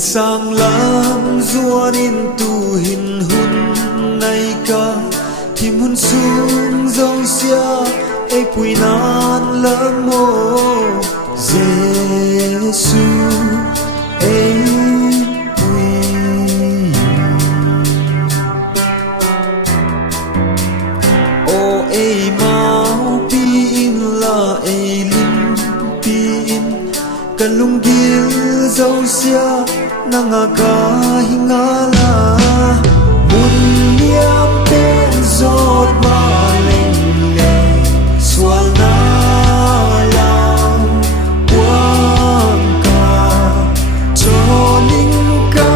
sang lam zuan in tu hin hun nay ka thim hun sung dong sia e pui nan lam mo Giêsu e pui o e mau pi in la e lim pi in kalung gil dong sia nanga ka hingala mun niam ten zot ma leng le swal na lang wang ka choning ka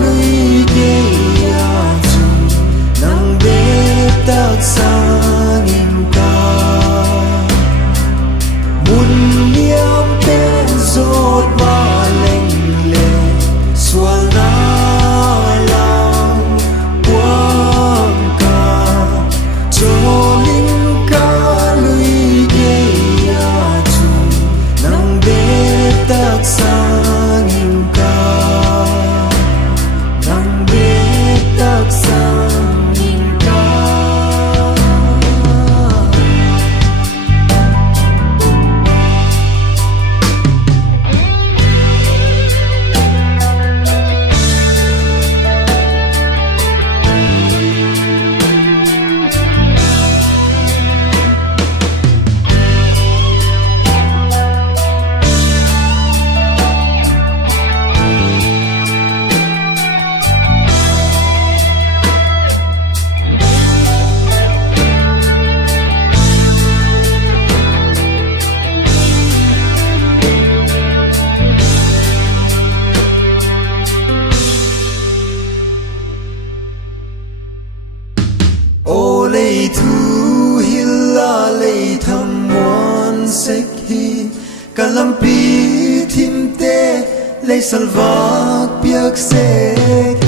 lui ge ya chu nang be tak sang in ka mun niam ten zot ma leng le swal na lang wang ka choning ka lui ge ya chu nang be tak sang in ka nang be tak sang in ka O lei thu hilla lei tham muan sek hi kalampi thim te lei salvak piak sek